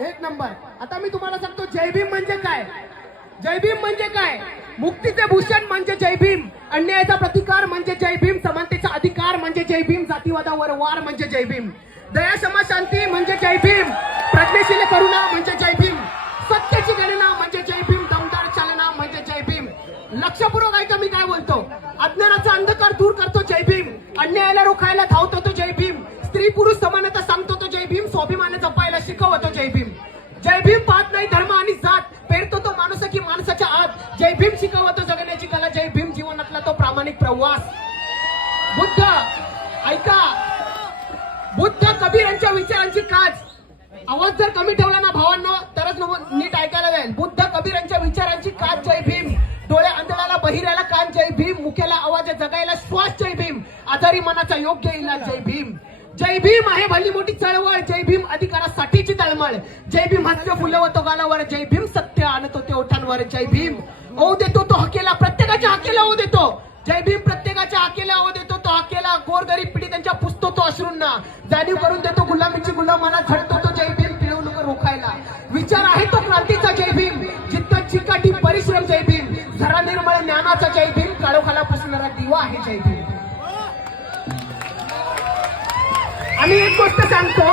एक नंबर. आता मी तुम्हाला सांगतो जय भीम म्हणजे काय. जय भीम म्हणजे काय. मुक्तीचे भूषण म्हणजे जय भीम, अन्यायाचा प्रतिकार म्हणजे जय भीम, समानतेचा अधिकार म्हणजे जय भीम, जातीवादावर वार म्हणजे जय भीम, दया क्षमा शांती म्हणजे जय भीम, प्रज्ञाशील करुणा म्हणजे जय भीम, सत्याची गणना म्हणजे जय भीम, दमदार चालना म्हणजे जय भीम. लक्षपूर्वक ऐका मी काय बोलतो. अज्ञानाचा अंधकार दूर करतो जय भीम, अन्यायाला रोखायला धावतो तो जय भीम, स्त्री पुरुष समानता सांगतो तो जय भीम, स्वाभिमान जपायला शिकवतो जय भीम. जय भीम पाहत नाही धर्म आणि जात, पेरतो तो माणूस की माणसाच्या आत, जय भीम शिकवतो जगण्याची कला, जय भीम जीवनातला तो प्रामाणिक प्रवास. बुद्ध ऐका, बुद्ध कबीर यांच्या विचारांची काज. आवाज जर कमी ठेवला ना भावांनो तरच नीट ऐकायला जाईल. बुद्ध कबीर यांच्या विचारांची काज जय भीम, डोळे आंधळ्याला बहिऱ्याला कान जय भीम, मुख्याला आवाज जगायला श्वास जय भीम, आजारी मनाचा योग्य इलाज जय भीम. जय भीम आहे भली मोठी चळवळ, जय भीम अधिकारासाठीची तळमळ, जय भीम हास्य फुलवतो गालावर, जय भीम सत्य आणतो ते ओठांवर, जय भीम ओ देतो तो हकेला, प्रत्येकाच्या हकेला ओ देतो, जय भीम प्रत्येकाच्या हकेला ओ देतो तो हकेला, गोरगरीब पिढी त्यांच्या पुसतो तो अश्रूंना, जाणीव करून देतो गुलामीची गुलामाला, झडतो तो जय भीम पिळवणूक रोखायला, विचार आहे तो क्रांतीचा जय भीम, जिद्द चिकाटी परिश्रम जय भीम, झरा निर्मळ ज्ञानाचा जय भीम, काळोखाला पुसणारा दिवा आहे जय भीम. आणि एक गोष्ट सांगतो,